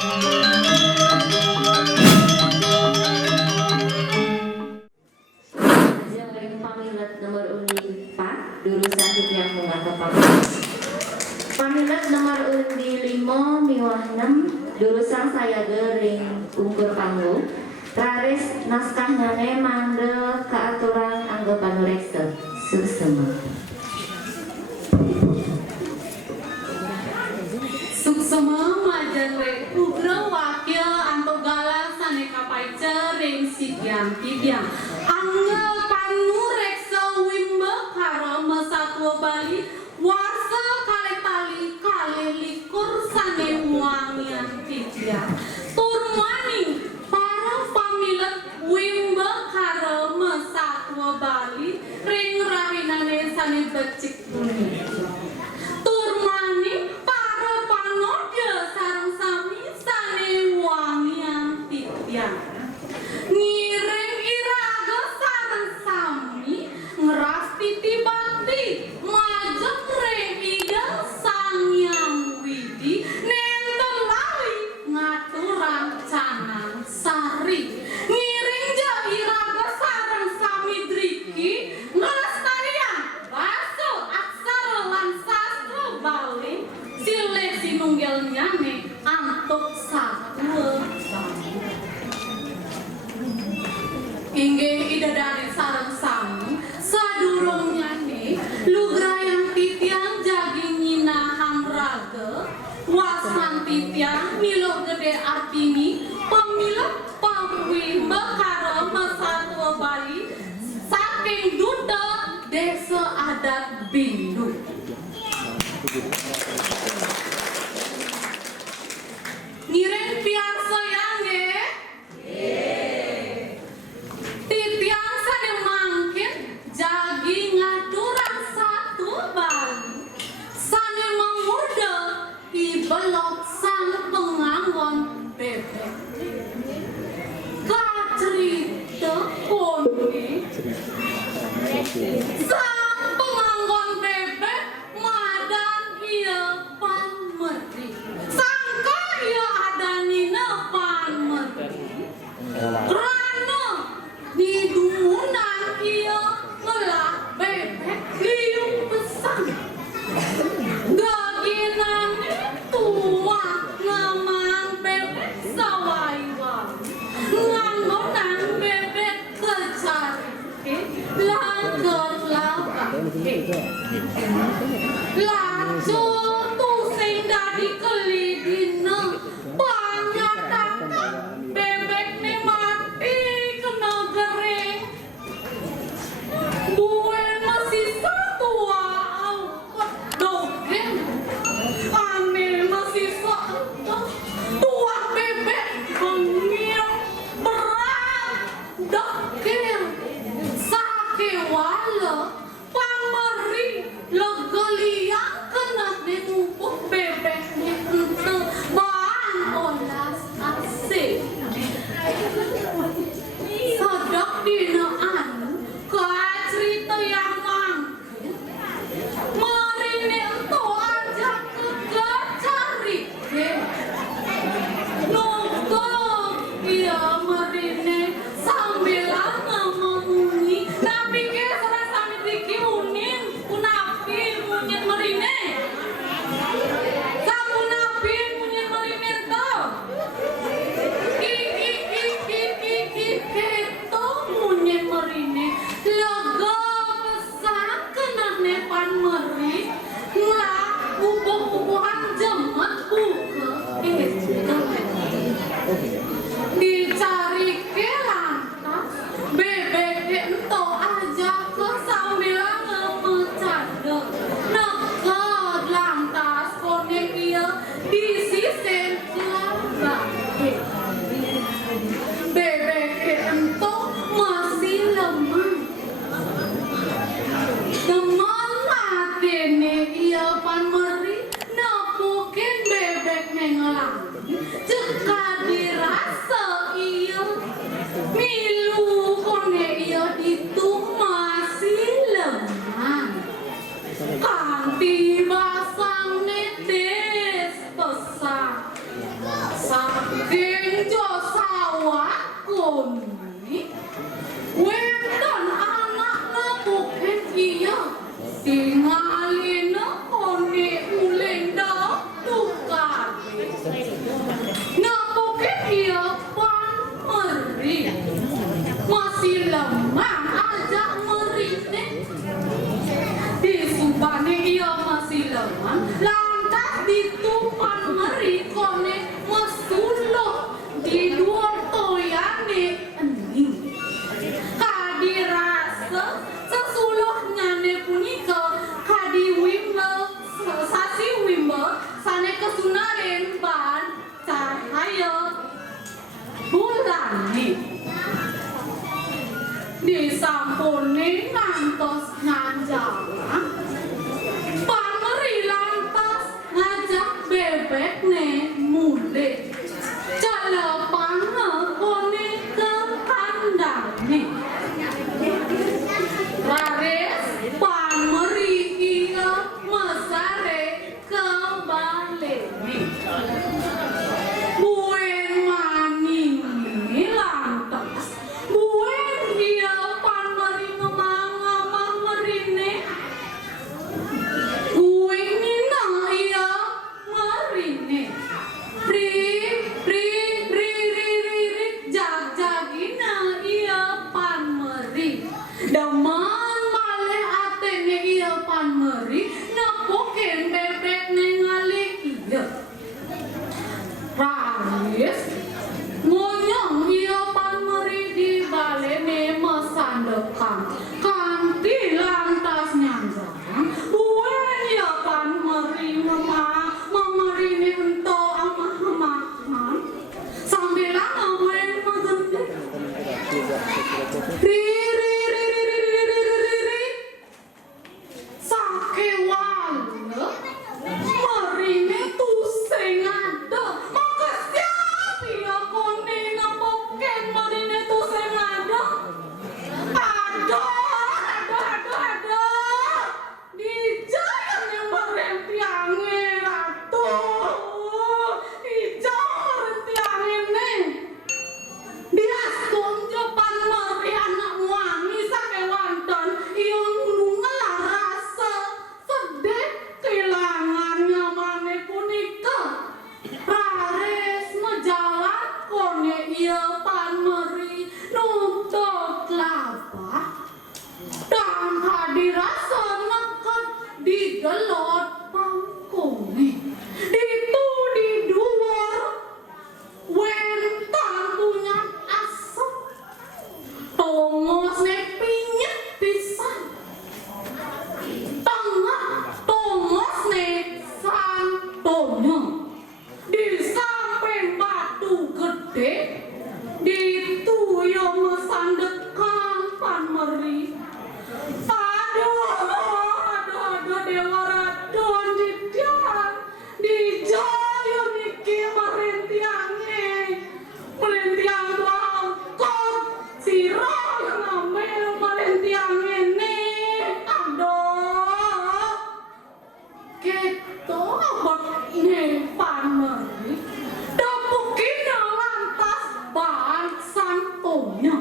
Pamilat nomor undi 4 jurusan yang menganggap pamilat. Pamilat nomor undi 5 miwah 6 jurusan saya gering ukur panggung. Raris naskah nane mandel keaturan anggapan reksa suksema. Suksema majanre ugra wakil antogala saneka paice ring sidyang tidyang. Angga panu reksa wimba karo masatwa Bali warsa kale tali kale likur sane wangian tidyang. Turmani para pamilat wimba karo masatwa Bali ring rahinane sane becik bumi. Turmani para panoda sareng sami sane wangian tidyang. Ngiring iraga sareng sami ngeras titi bakti majeng ring idal sangyang widi nenten lali ngaturan canang sari. Ngiring ja iraga sareng sami driki ngelestarian basa aksara lan sastra Bali silih sinunggal nyane antuk satwa inggih idadari sareng sami sadurung nyane lugrayang titiang jagi nyina hamraga wasan titiang milo gede artini pamilat pawimba karo masatwa Bali saking duta desa adat Bindu. Ngiring piarsa yang nggih? Titiang sane mangkin jagi ngaturan satu Bali sane mengurda ibelok sang penganggon bebek kacerita kongi sang penganggon bebek madan iya panmeri sangka iya adanina panmeri Rana di dumunan ia ngelak bebek liung pesan gaginan tua ngamang bebek sawaiwan nganggonan bebek kecari langgar labak lacu tusing dari kelidina panyatakan bebek ni mati kena gering buel masih satu awak dogeng amil masih satu tua bebek bengil berat dogeng sake wala pameri legeliang kena dimumpuk bebek ni ente bahan olas asik sadap dinaan cerita yang mangkin marine ento ajak kegacari nunggu iya marine sambil mengunyi tapi ke serasa mitiki unin kunapi munyin marine kamu napi munyin marine to keto munyin marine laga pesan kenane pan meri lah ubah-ubahan jemet buka dicari ke lantas bebek ento aja ke sambil ngemecada nekad lantas kone iya disisen kelabak bebek ento masih lemah teman matene iya pan meri napukin bebek nengelang jika dirasa iya milu kone iya itu masih lemah kanti basang netes pesan koni wedan anakna bukan iya tingalina koni ulenda tukade ngapukin iya pameri masih lemah aja merine disubane iya masih lemah lantas ditupan meri kone mesuluh di luar toyane ening kadirasa sesuluhnyane punika kadi wimbe sasi wimbe sane kesunaren ban cahaya bulane disampune ngantos nganjala pameri lantas ngajak bebek ne mule calepana kone ke kandangnya laris pameri iya mesare ke balene buen maning lantas buen iya pameri ngemang merine buen nina iya merine jag-jagina iya pameri daman malih atene iya pameri nepoken bebek ningali iya raris ngonyong iya pameri di balene mesandekan kanthi lantas nyanjang buen iya pameri memerine ento amah-amahan sambil ngawin magende sakewan marine tuseng ada maka siap ya kone namoken marine tuseng ada dijayan yang merempiange ratu dijayan merempiange nih dia tunjukan meri anak wangi sakewanton yang nungelah rasa sedih kehilangannya mane punika raris mejalan kone iya pameri nuntut labah dan hadirasa nekat di gelot pangkone ditu di luar wentan punya asap tongos pinyet pisan tengah tongos santonya di samping batu gede ditu yang mesandekan pameri aduh dewa radon didian dijaya niki merentiange merentiang laukot sirah yang ngambil merentiange nih aduh gitu abad nih pameri dapukin lantas bahan santonya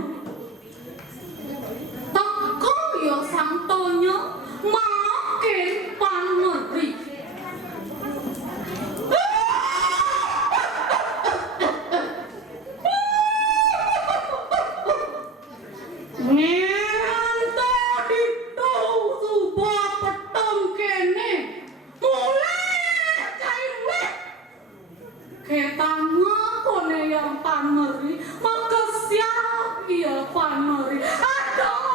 teko ya santonya makin pameri ngento ditu subah peteng kene mulai caime ketanga kone yang pameri maka siap iya pameri aduh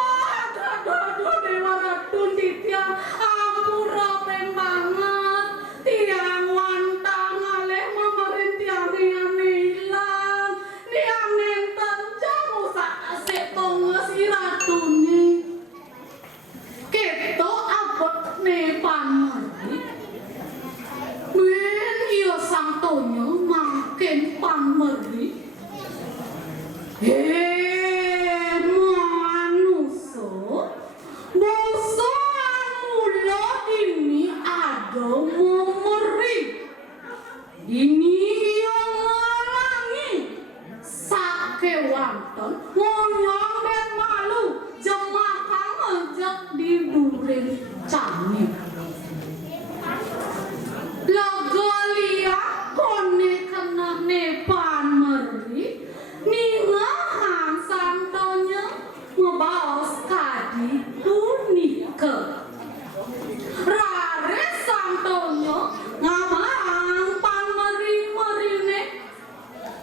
dewa radun titiang ampura banget tiang wantang aleh memerin tiang hilang tiang nenten jamu sak tonges iratuni keto abot ne pameri men iya sang tonyo makin pameri manuso boso mula ini ada memeri ini yang ngalangi sakewanton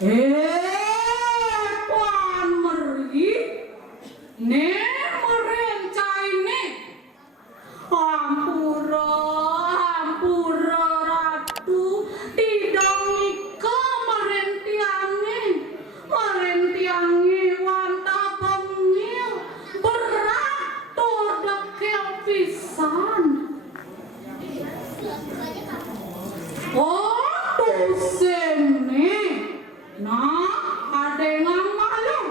Pan meri ne merencai ne Hampura ratu tidang ika merentiange wanta pengil berato dekel pisan. Sene nah ada yang malu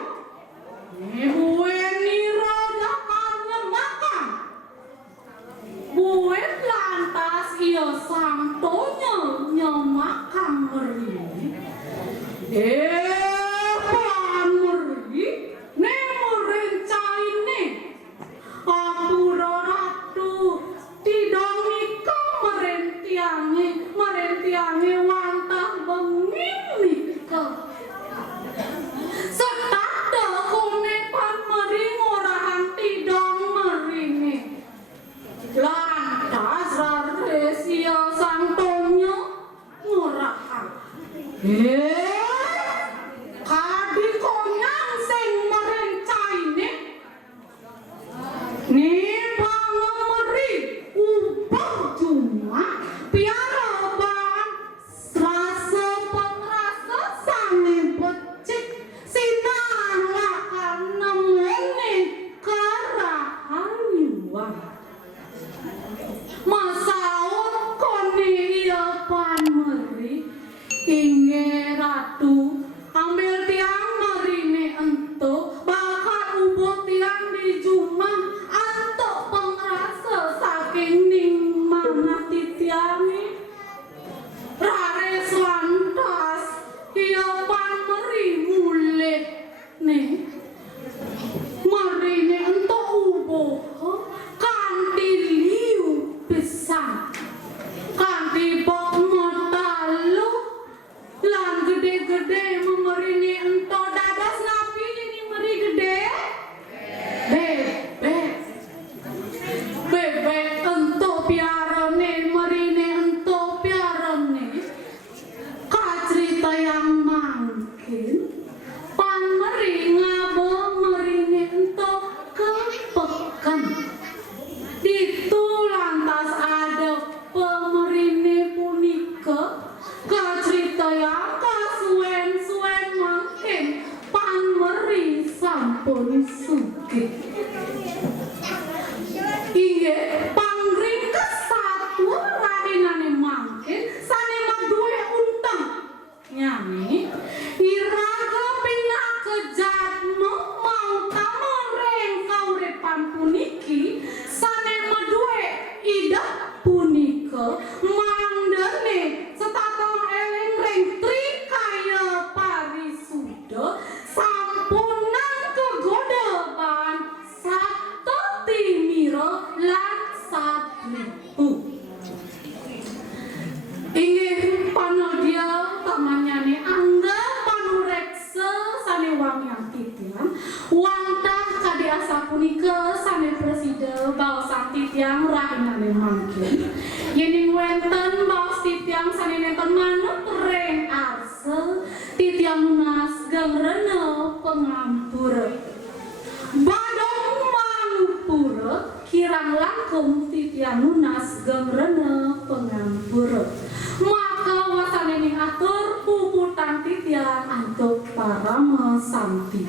ne bueni raja karnya makan buet lantas ia santonya nyemakan meri pan meri ne merencai ne Hampura ratu tidang ika merentiange wantah bengil nika setanda kone pan meri ngorahan tidang merine lantas raresia santonya ngorahan kadi konyang sing merencai ne meri ubah cuma piara ban rasa pengrasa sane becik sinar lakan nemene karahayuan masaut kone iya pan meri inge ratu ambil tiang marine ento bakal ubah tiang di jumah anto pengrasa saking ning mana titiangi rares lantas iya pan meri mulih nih marine ento ubah kanti liu pisan kanti bok matalu lan gede-gede memerine ento dadas napi ini meri gede bebek ento piarane merine ento piarane kacerita yang mangkin pan meri ngabo merine ento kepekan ditu lantas ada pemerine punika kacerita yang kasuen-suen mangkin pan meri sampun sugih inge pangringkes satu rainane mangkin sane maduwe unteng nyami iraga pinakejatmu mau kamereng kaurepan puniki sane maduwe ida punika mandene setatong eleng reng trikaya parisuda sampunan kegoda ban satu timiro lan satripu ingin panodia tamanyane angga panureksa sane wangyang titiang wantah kadiasa punika sane presida baosan titiang rainane mangkin yening wenten baos titiang sane nenten manut reng arse titiang lunas gangrena pengampura badong mangpura kirang langkung titiang lunas gangrena pengampura maka wasane ning atur puputan titiang antuk parama samti.